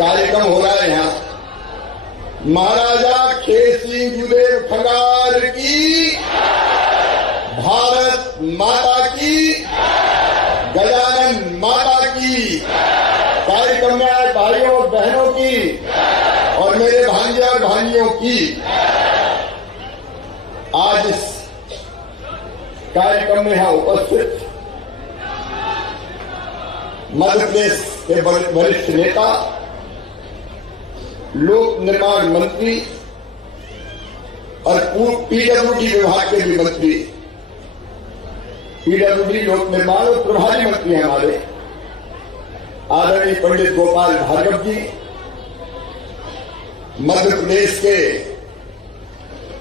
कार्यक्रम हो रहा है यहाँ। महाराजा खेत सिंह जुदेव खंगार की, भारत माता की, गजानन माता की। कार्यक्रम में आए भाइयों बहनों की और मेरे भांजे और भांजियों की आज इस कार्यक्रम में यहाँ उपस्थित मध्य प्रदेश के वरिष्ठ नेता, लोक निर्माण मंत्री और पीडब्ल्यूडी विभाग के भी मंत्री, पीडब्ल्यूडी लोक निर्माण और प्रभारी मंत्री हमारे आदरणीय पंडित गोपाल भार्गव जी, मध्य प्रदेश के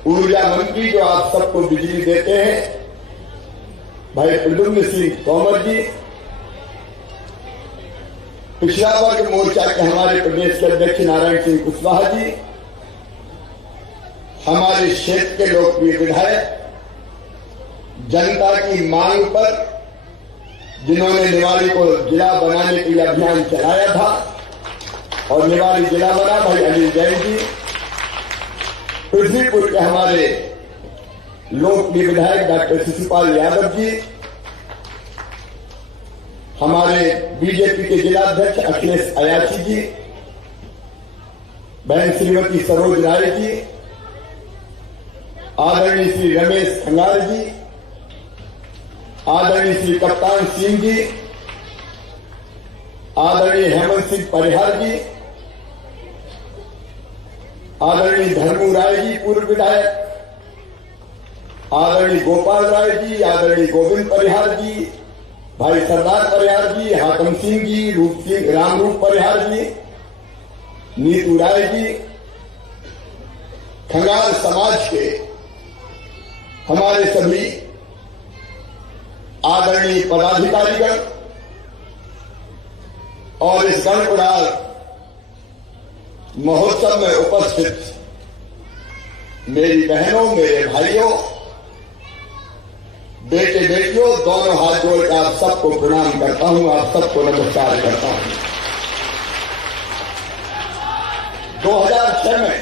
ऊर्जा मंत्री जो आप सबको बिजली देते हैं भाई प्रद्युम्न सिंह तोमर जी, पिछड़ा वर्ग मोर्चा के हमारे प्रदेश के अध्यक्ष नारायण सिंह कुशवाहा जी, हमारे क्षेत्र के लोकप्रिय विधायक, जनता की मांग पर जिन्होंने निवाड़ी को जिला बनाने के लिए अभियान चलाया था और निवाड़ी जिला बना भाई अनिल जैन जी, पृथ्वीपुर के हमारे लोकप्रिय विधायक डॉक्टर शिशुपाल यादव जी, हमारे बीजेपी के जिलाध्यक्ष अखिलेश अयाची जी, बहन श्रीमती सरोज राय जी, आदरणीय श्री रमेश खंगार जी, आदरणीय श्री कप्तान सिंह जी, आदरणीय हेमंत सिंह परिहार जी, आदरणीय धर्मू राय जी पूर्व विधायक, आदरणीय गोपाल राय जी, आदरणीय गोविंद परिहार जी, भाई सरदार परिहार जी, हाकम सिंह जी, रूप सिंह रामरूप परिहार जी, नीतू राय जी, खंगार समाज के हमारे सभी आदरणीय पदाधिकारीगण और इस गण उड़ान महोत्सव में उपस्थित मेरी बहनों, मेरे भाइयों, बेटे बेटियों, दोनों हाथ जोड़कर आप सबको प्रणाम करता हूं, आप सबको नमस्कार करता हूं। 2006 में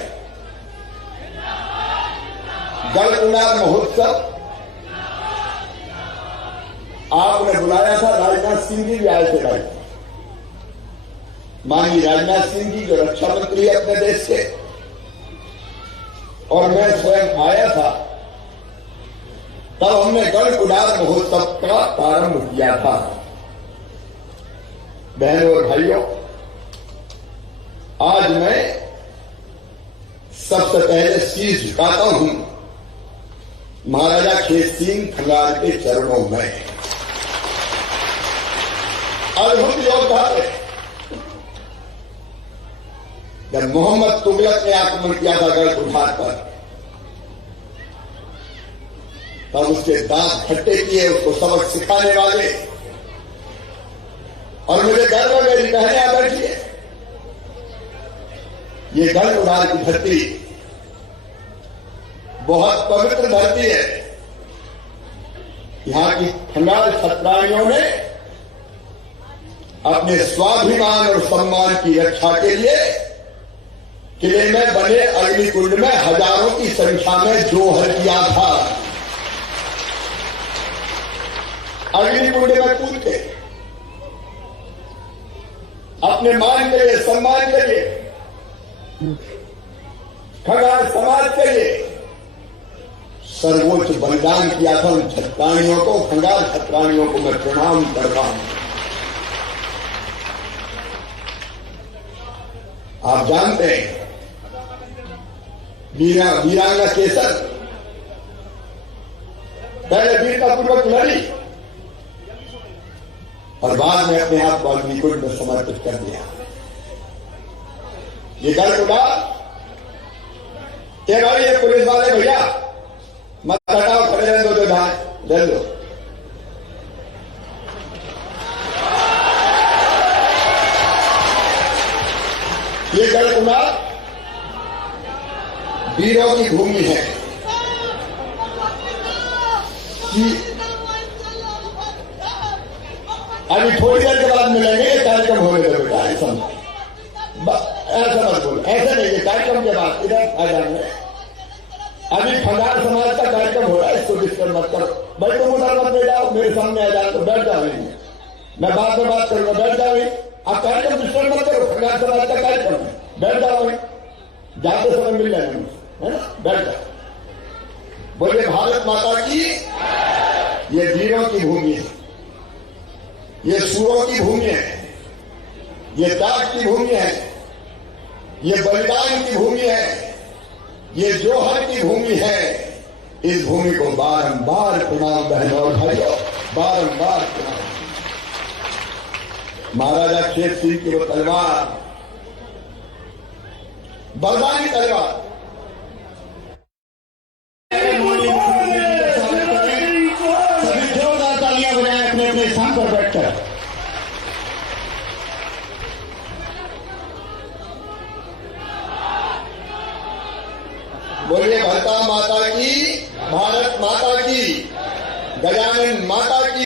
गण उड़ान महोत्सव आपने बुलाया था, राजनाथ सिंह जी भी आए थे भाई, माननीय राजनाथ सिंह जी जो रक्षा मंत्री है अपने देश के, और मैं स्वयं आया था। तब हमने गण उड़ान महोत्सव का प्रारंभ किया था। बहनों और भाइयों, आज मैं सबसे पहले शीश झुकाता हूं महाराजा खेत सिंह खंगार के चरणों में। अद्भुत योद्धा थे। जब मोहम्मद तुगलक ने आक्रमण किया था गढ़ कुठार पर, तब उसके दांत खट्टे किए, उसको सबक सिखाने वाले, और मुझे गर्व है मेरी बहनें आ बैठी है। ये गढ़ कुठार की धरती बहुत पवित्र धरती है। यहां की खंगार छत्राणियों ने अपने स्वाभिमान और सम्मान की रक्षा के लिए किले में बने अग्निकुंड में हजारों की संख्या में जोहर किया था। अग्निकुंड में कूद के अपने मान के लिए, सम्मान के लिए, खंगार समाज के लिए सर्वोच्च बलिदान किया था। उन छत्राणियों को, खंगार छत्राणियों को मैं प्रणाम कर रहा हूं। आप जानते हैं वीरांगा केसर पहले वीरतापूर्वक लड़ी और बाद में अपने आप को अग्निकुंड में समर्पित कर दिया। ये गढ़ उड़ान भाई, ये पुलिस वाले भैया मत हटाओ, खड़े रहने दो, ले लो। ये गढ़ उड़ान वीरों की भूमि है। अभी थोड़ी देर के बाद मिलेंगे, कार्यक्रम होने दो बेटा, ऐसा ऐसा मत बोलो, ऐसा नहीं है। कार्यक्रम के बाद इधर आ जाएंगे। अभी खंगार समाज का कार्यक्रम हो रहा है, इसको डिस्टर्ब मत करो। भाई तुम उधर मत ले जाओ, मेरे सामने आ जाओ तो बैठ जाओ, मैं बाद में बात करूंगा, बैठ जाओ। आप कार्यक्रम डिस्टर्ब मत करो, खंगार समाज का कार्यक्रम है, बैठ जाओ। जाते समय मिल जाएंगे, है ना, बैठ जाओ। बोले भारत माता की। ये वीरों की भूमि है, ये सूरों की भूमि है, ये त्याग की भूमि है, ये बलिदान की भूमि है, ये जोहर की भूमि है। इस भूमि को बारंबार प्रणाम बहनों और भाइयों, बारंबार प्रणाम। महाराजा खेत सिंह की वो तलवार, बरदानी तलवार, सभी जोरदार तालियां बजाएं अपने अपने स्थान पर बैठकर। बोलिए भारत माता की, भारत माता की, गजानन माता की।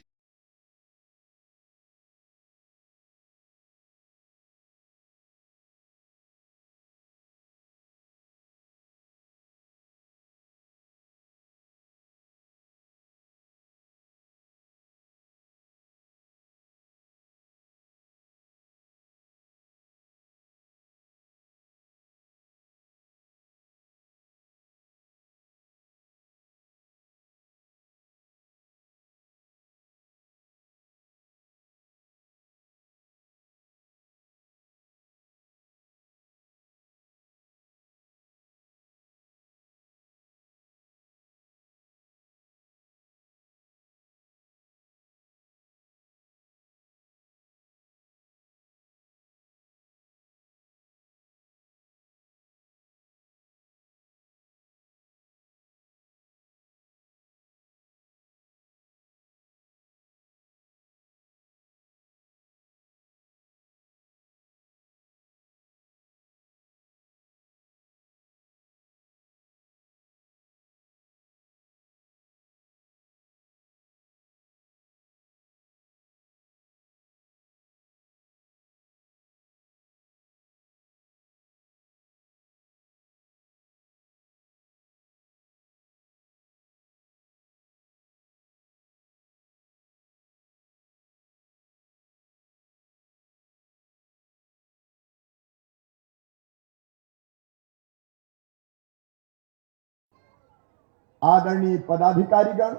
आदरणीय पदाधिकारीगण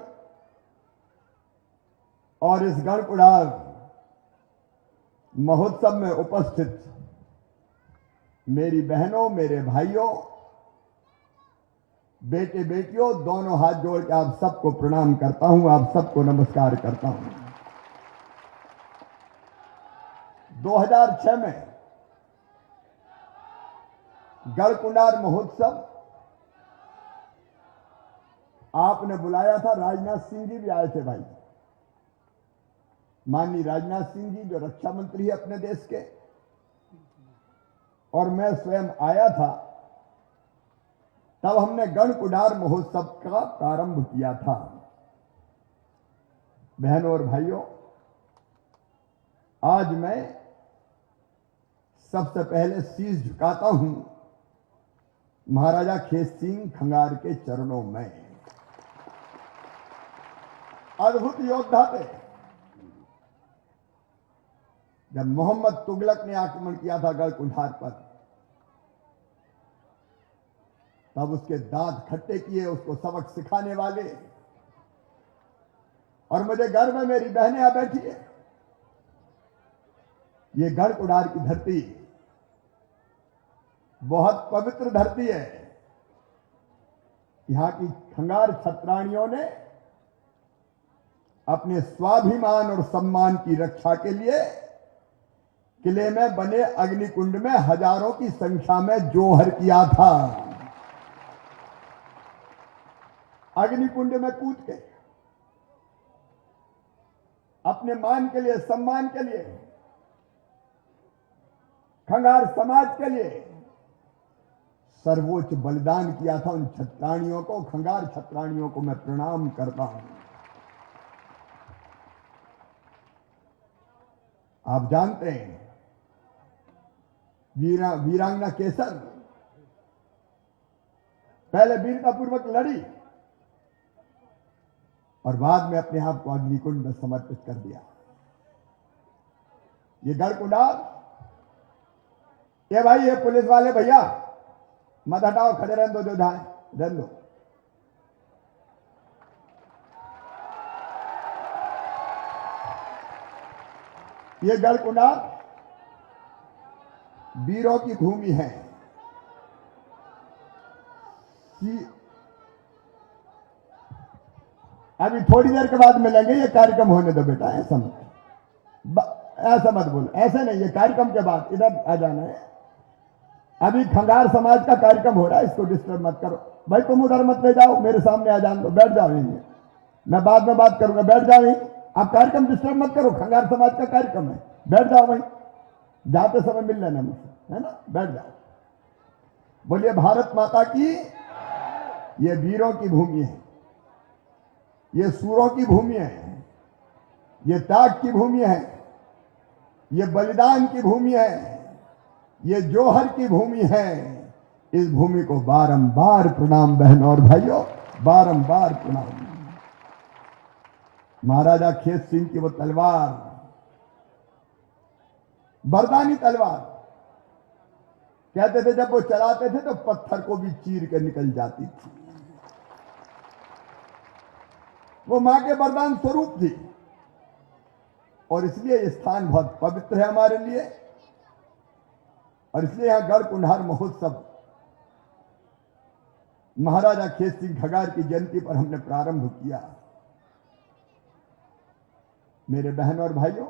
और इस गणपुराण महोत्सव में उपस्थित मेरी बहनों, मेरे भाइयों, बेटे बेटियों, दोनों हाथ जोड़ के आप सबको प्रणाम करता हूं, आप सबको नमस्कार करता हूं। 2006 में गणकुंडार महोत्सव आपने बुलाया था, राजनाथ सिंह जी भी आए थे भाई, माननीय राजनाथ सिंह जी जो रक्षा मंत्री है अपने देश के, और मैं स्वयं आया था। तब हमने गणकुंडार महोत्सव का प्रारंभ किया था। बहनों और भाइयों, आज मैं सबसे पहले शीश झुकाता हूं महाराजा खेत सिंह खंगार के चरणों में। अद्भुत योद्धा थे। जब मोहम्मद तुगलक ने आक्रमण किया था गढ़कुंडार पर, तब उसके दांत खट्टे किए, उसको सबक सिखाने वाले। और मुझे गर्व है, मेरी बहनें यहां बैठी है, ये गढ़कुंडार की धरती बहुत पवित्र धरती है। यहां की खंगार छत्राणियों ने अपने स्वाभिमान और सम्मान की रक्षा के लिए किले में बने अग्निकुंड में हजारों की संख्या में जोहर किया था। अग्निकुंड में कूद के अपने मान के लिए, सम्मान के लिए, खंगार समाज के लिए सर्वोच्च बलिदान किया था। उन छत्राणियों को, खंगार छत्राणियों को मैं प्रणाम करता हूं। आप जानते हैं वीरांगना केसर पहले वीरतापूर्वक लड़ी और बाद में अपने आप को अग्निकुंड में समर्पित कर दिया। ये गढ़कुंडार, ये भाई ये पुलिस वाले भैया मत हटाओ, खड़े रहने दो, जो जाए रहने दो। ये गढ़कुंडार वीरों की भूमि है। अभी थोड़ी देर के बाद मिलेंगे, ये कार्यक्रम होने दो बेटा, ऐसा मत बोलो, ऐसे नहीं, ये कार्यक्रम के बाद इधर आ जाना है। अभी खंगार समाज का कार्यक्रम हो रहा है, इसको डिस्टर्ब मत करो। भाई तुम उधर मत ले जाओ, मेरे सामने आ जान दो, बैठ जाओ यहीं, मैं बाद में बात करूंगा, बैठ जाओ यहीं। आप कार्यक्रम डिस्टर्ब मत करो, खंगार समाज का कार्यक्रम है, बैठ जाओ वहीं, जाते समय मिल लेना मुझसे, है ना, बैठ जाओ। बोलिए भारत माता की। ये वीरों की भूमि है, ये सूरों की भूमि है, ये त्याग की भूमि है, ये बलिदान की भूमि है, ये जौहर की भूमि है। इस भूमि को बारंबार प्रणाम बहनों और भाइयों, बारंबार प्रणाम। महाराजा खेत सिंह की वो तलवार, बरदानी तलवार, कहते थे जब वो चलाते थे तो पत्थर को भी चीर के निकल जाती थी। वो मां के वरदान स्वरूप थी और इसलिए ये स्थान बहुत पवित्र है हमारे लिए। और इसलिए यहां गढ़कुंडार महोत्सव महाराजा खेत सिंह खगार की जयंती पर हमने प्रारंभ किया। मेरे बहनों और भाइयों,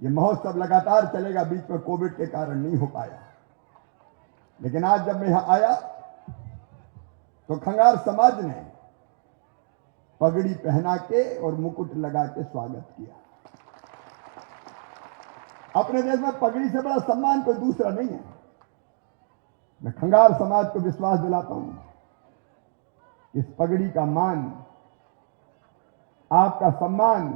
ये महोत्सव लगातार चलेगा, बीच में कोविड के कारण नहीं हो पाया, लेकिन आज जब मैं यहां आया तो खंगार समाज ने पगड़ी पहना के और मुकुट लगा के स्वागत किया। अपने देश में पगड़ी से बड़ा सम्मान कोई दूसरा नहीं है। मैं खंगार समाज को विश्वास दिलाता हूं, इस पगड़ी का मान, आपका सम्मान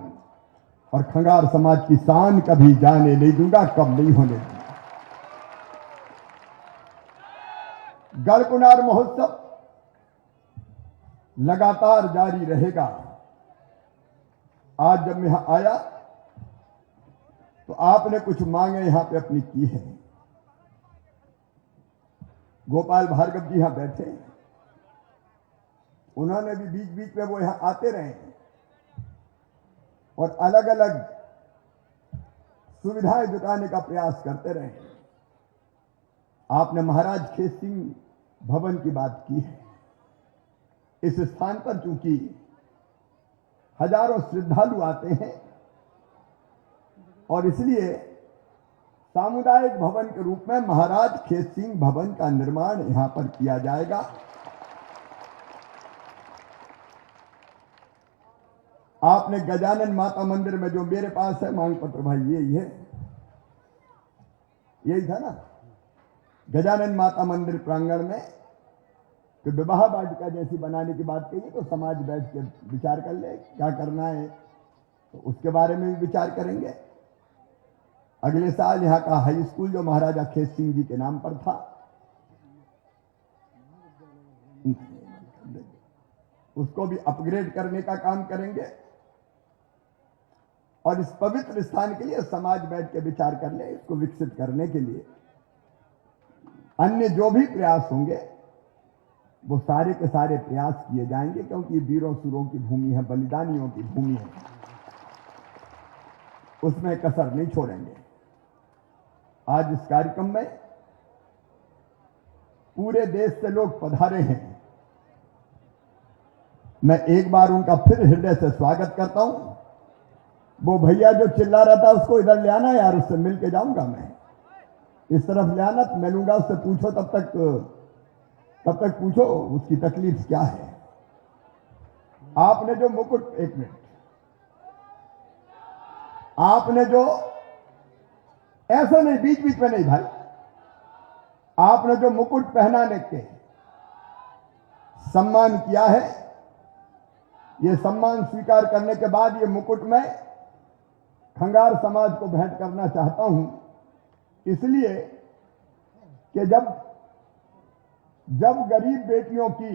और खंगार समाज की शान कभी जाने नहीं दूंगा, कब नहीं होने दूंगा। गढ़कुंडार महोत्सव लगातार जारी रहेगा। आज जब मैं यहां आया तो आपने कुछ मांगे यहां पे अपनी की है। गोपाल भार्गव जी यहां बैठे हैं, उन्होंने भी बीच बीच में वो यहां आते रहे और अलग अलग सुविधाएं जुटाने का प्रयास करते रहे। आपने महाराज खेत सिंह भवन की बात की है। इस स्थान पर चूंकि हजारों श्रद्धालु आते हैं और इसलिए सामुदायिक भवन के रूप में महाराज खेत सिंह भवन का निर्माण यहां पर किया जाएगा। आपने गजानन माता मंदिर में जो मेरे पास है मांग पत्र, भाई यही है, यही था ना, गजानन माता मंदिर प्रांगण में तो विवाह वाटिका जैसी बनाने की बात कही तो समाज बैठ के विचार कर ले क्या करना है, तो उसके बारे में भी विचार करेंगे। अगले साल यहाँ का हाई स्कूल जो महाराजा खेत सिंह जी के नाम पर था, उसको भी अपग्रेड करने का काम करेंगे और इस पवित्र स्थान के लिए समाज बैठ के विचार कर ले, इसको विकसित करने के लिए अन्य जो भी प्रयास होंगे वो सारे के सारे प्रयास किए जाएंगे, क्योंकि वीरों सुरों की भूमि है, बलिदानियों की भूमि है, उसमें कसर नहीं छोड़ेंगे। आज इस कार्यक्रम में पूरे देश से लोग पधारे हैं। मैं एक बार उनका फिर हृदय से स्वागत करता हूं। वो भैया जो चिल्ला रहा था उसको इधर ले आना यार, उससे मिल के जाऊंगा मैं, इस तरफ ले आना, मिलूंगा उससे, पूछो तब तक पूछो उसकी तकलीफ क्या है। आपने जो मुकुट, एक मिनट, आपने जो, ऐसा नहीं बीच बीच में नहीं भाई, आपने जो मुकुट पहनाने के सम्मान किया है, ये सम्मान स्वीकार करने के बाद ये मुकुट मैं खंगार समाज को भेंट करना चाहता हूं। इसलिए कि जब गरीब बेटियों की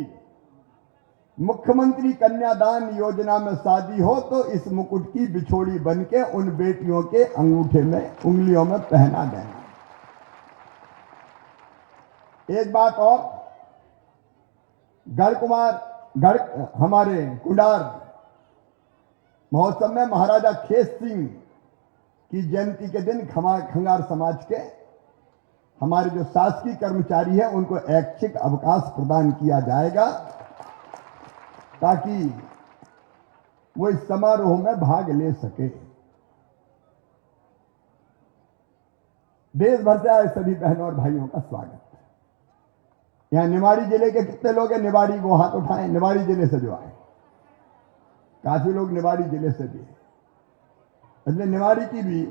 मुख्यमंत्री कन्यादान योजना में शादी हो तो इस मुकुट की बिछोड़ी बनके उन बेटियों के अंगूठे में, उंगलियों में पहना देना। एक बात और, हमारे कुंडार महोत्सव में महाराजा खेत सिंह की जयंती के दिन खंगार समाज के हमारे जो शासकीय कर्मचारी हैं उनको ऐच्छिक अवकाश प्रदान किया जाएगा ताकि वो इस समारोह में भाग ले सके। देश भर से आए सभी बहनों और भाइयों का स्वागत। यहां निवाड़ी जिले के कितने लोग हैं? निवाड़ी, वो हाथ उठाएं। निवाड़ी जिले से जो आए, काफी लोग निवाड़ी जिले से भी। इसलिए निवाड़ी की भी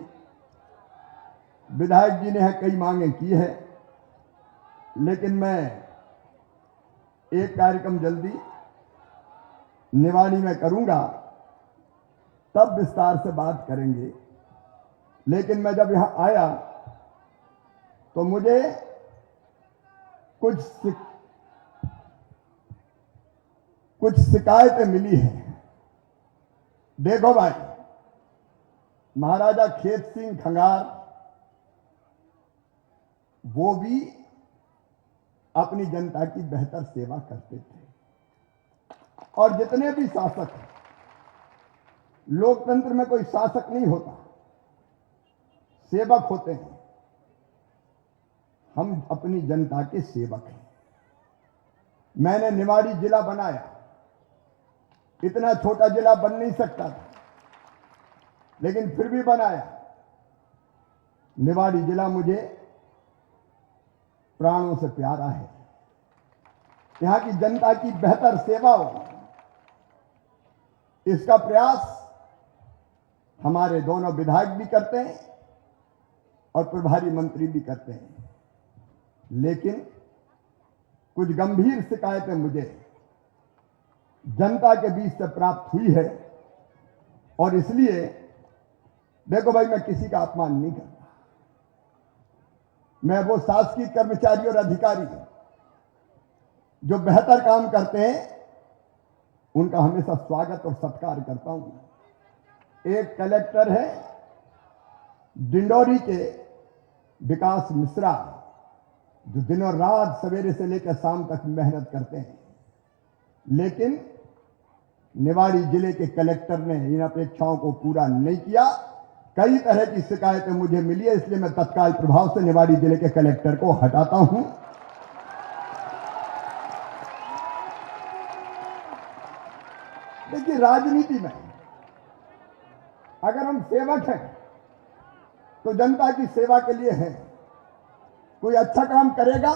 विधायक जी ने कई मांगे की है, लेकिन मैं एक कार्यक्रम जल्दी निवाड़ी में करूंगा, तब विस्तार से बात करेंगे। लेकिन मैं जब यहां आया तो मुझे कुछ शिकायतें मिली हैं। देखो भाई, महाराजा खेत सिंह खंगार वो भी अपनी जनता की बेहतर सेवा करते थे, और जितने भी शासक हैं, लोकतंत्र में कोई शासक नहीं होता, सेवक होते हैं। हम अपनी जनता के सेवक हैं। मैंने निवाड़ी जिला बनाया, इतना छोटा जिला बन नहीं सकता था, लेकिन फिर भी बनाया। निवाड़ी जिला मुझे प्राणों से प्यारा है। यहां की जनता की बेहतर सेवा हो, इसका प्रयास हमारे दोनों विधायक भी करते हैं और प्रभारी मंत्री भी करते हैं। लेकिन कुछ गंभीर शिकायतें मुझे जनता के बीच से प्राप्त हुई है, और इसलिए देखो भाई, मैं किसी का अपमान नहीं करता। मैं वो शासकीय कर्मचारी और अधिकारी जो बेहतर काम करते हैं उनका हमेशा स्वागत और सत्कार करता हूं। एक कलेक्टर है डिंडोरी के, विकास मिश्रा, जो दिनों रात सवेरे से लेकर शाम तक मेहनत करते हैं, लेकिन निवाड़ी जिले के कलेक्टर ने इन अपेक्षाओं को पूरा नहीं किया। कई तरह की शिकायतें मुझे मिली है, इसलिए मैं तत्काल प्रभाव से निवाड़ी जिले के कलेक्टर को हटाता हूं। देखिए, राजनीति में अगर हम सेवक हैं तो जनता की सेवा के लिए हैं। कोई अच्छा काम करेगा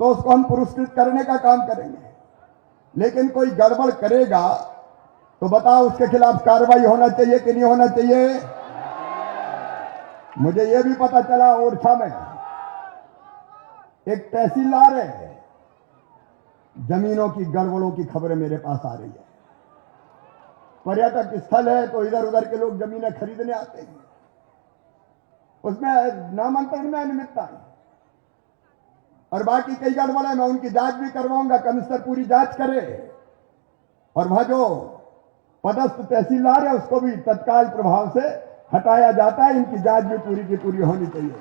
तो उसको हम पुरस्कृत करने का काम करेंगे, लेकिन कोई गड़बड़ करेगा तो बताओ उसके खिलाफ कार्रवाई होना चाहिए कि नहीं होना चाहिए? मुझे यह भी पता चला, ओरछा में एक तहसीलदार है, जमीनों की गड़बड़ों की खबरें मेरे पास आ रही है। पर्यटक स्थल है तो इधर उधर के लोग जमीनें खरीदने आते हैं, उसमें नामांतरण में अनियमितता है, और बाकी कई गड़बड़ है। मैं उनकी जांच भी करवाऊंगा, कमिश्नर पूरी जांच करे, और वहां जो पदस्थ तहसीलदार है उसको भी तत्काल प्रभाव से हटाया जाता है। इनकी जांच भी पूरी की पूरी होनी चाहिए।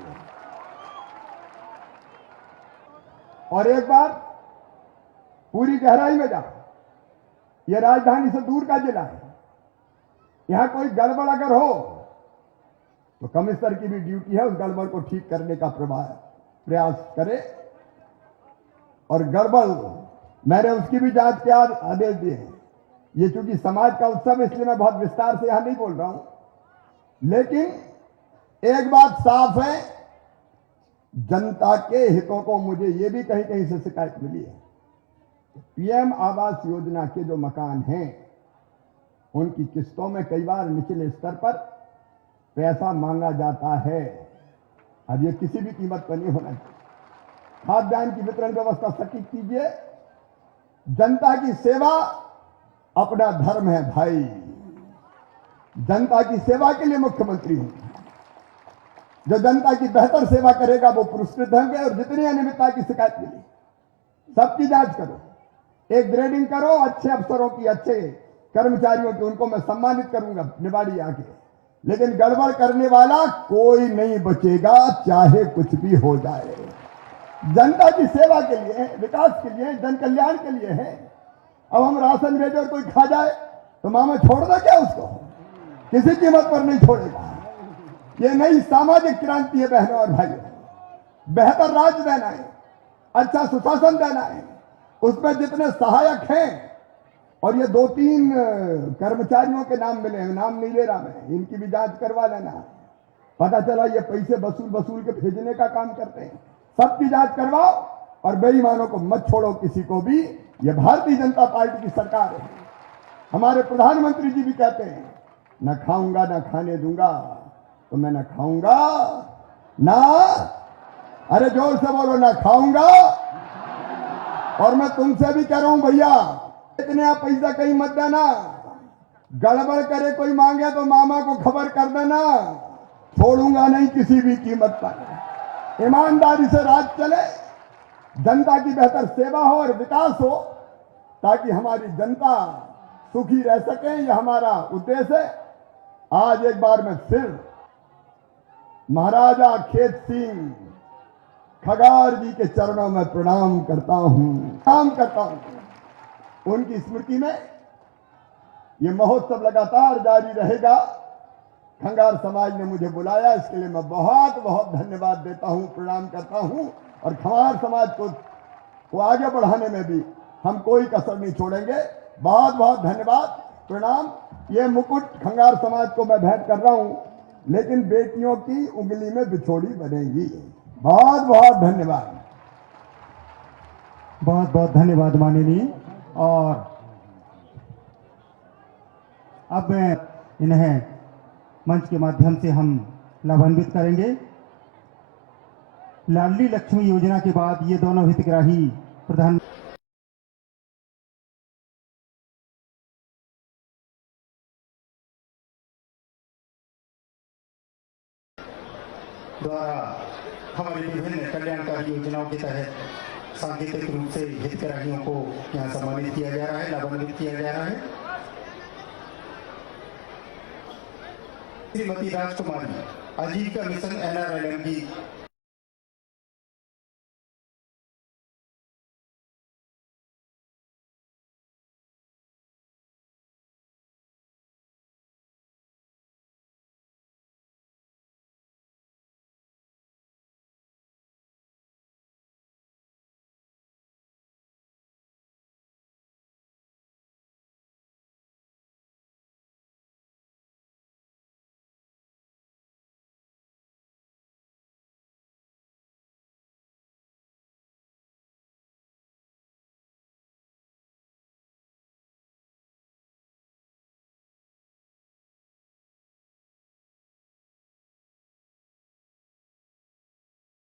और एक बार पूरी गहराई में जाओ, यह राजधानी से दूर का जिला है, यहां कोई गड़बड़ अगर हो तो कमिश्नर की भी ड्यूटी है उस गड़बड़ को ठीक करने का प्रयास करे। और गड़बड़ मैंने उसकी भी जांच के आदेश दिए हैं। ये चूंकि समाज का उत्सव है, इसलिए मैं बहुत विस्तार से यहां नहीं बोल रहा हूं, लेकिन एक बात साफ है, जनता के हितों को मुझे ये भी कहीं कहीं से शिकायत मिली है। पीएम आवास योजना के जो मकान हैं उनकी किस्तों में कई बार निचले स्तर पर पैसा मांगा जाता है। अब ये किसी भी कीमत पर नहीं होना चाहिए। खाद्यान्न की वितरण व्यवस्था सटीक कीजिए। जनता की सेवा अपना धर्म है भाई। जनता की सेवा के लिए मुख्यमंत्री हूं। जो जनता की बेहतर सेवा करेगा वो पुरस्कृत होंगे। और जितनी अनियमितता की शिकायत मिली सबकी जांच करो, एक ग्रेडिंग करो अच्छे अफसरों की, अच्छे कर्मचारियों की, उनको मैं सम्मानित करूंगा निवाड़ी आके। लेकिन गड़बड़ करने वाला कोई नहीं बचेगा, चाहे कुछ भी हो जाए। जनता की सेवा के लिए, विकास के लिए, जन कल्याण के लिए है। अब हम राशन भेजे और कोई खा जाए तो मामा छोड़ दो क्या उसको? किसी कीमत पर नहीं छोड़ेगा। ये नई सामाजिक क्रांति है बहनों और भाइयों। बेहतर राज्य देना है, अच्छा सुशासन देना है, उसमें जितने सहायक हैं, और ये 2-3 कर्मचारियों के नाम मिले हैं, नाम नहीं ले रहा मैं, इनकी भी जांच करवा लेना। पता चला ये पैसे वसूल के भेजने का काम करते हैं। सबकी जांच करवाओ और बेईमानों को मत छोड़ो किसी को भी। ये भारतीय जनता पार्टी की सरकार है। हमारे प्रधानमंत्री जी भी कहते हैं, न खाऊंगा न खाने दूंगा। तो मैं न खाऊंगा ना, अरे जोर से बोलो, ना खाऊंगा। और मैं तुमसे भी कह रहा हूं भैया, इतने पैसा कहीं मत देना। गड़बड़ करे कोई मांगे तो मामा को खबर कर देना, छोड़ूंगा नहीं किसी भी कीमत पर। ईमानदारी से राज चले, जनता की बेहतर सेवा हो और विकास हो, ताकि हमारी जनता सुखी रह सके। यह हमारा उद्देश्य है। आज एक बार मैं फिर महाराजा खेत सिंह खगार जी के चरणों में प्रणाम करता हूं। उनकी स्मृति में यह महोत्सव लगातार जारी रहेगा। खंगार समाज ने मुझे बुलाया, इसके लिए मैं बहुत बहुत धन्यवाद देता हूं, प्रणाम करता हूं। और खंगार समाज को आगे बढ़ाने में भी हम कोई कसर नहीं छोड़ेंगे। बहुत बहुत धन्यवाद, प्रणाम। ये मुकुट खंगार समाज को मैं भेंट कर रहा हूं, लेकिन बेटियों की उंगली में बिछोड़ी बनेगी। बहुत बहुत धन्यवाद। बहुत बहुत धन्यवाद माननीय। और अब इन्हें मंच के माध्यम से हम लाभान्वित करेंगे। लाडली लक्ष्मी योजना के बाद ये दोनों हितग्राही प्रधान द्वारा हमारी विभिन्न कल्याणकारी योजनाओं के तहत सांकेतिक रूप से हितग्राहियों को यहाँ सम्मानित किया जा रहा है, लाभान्वित किया जा रहा है। श्रीमती राजकुमारी आजीविका मिशन NRLM की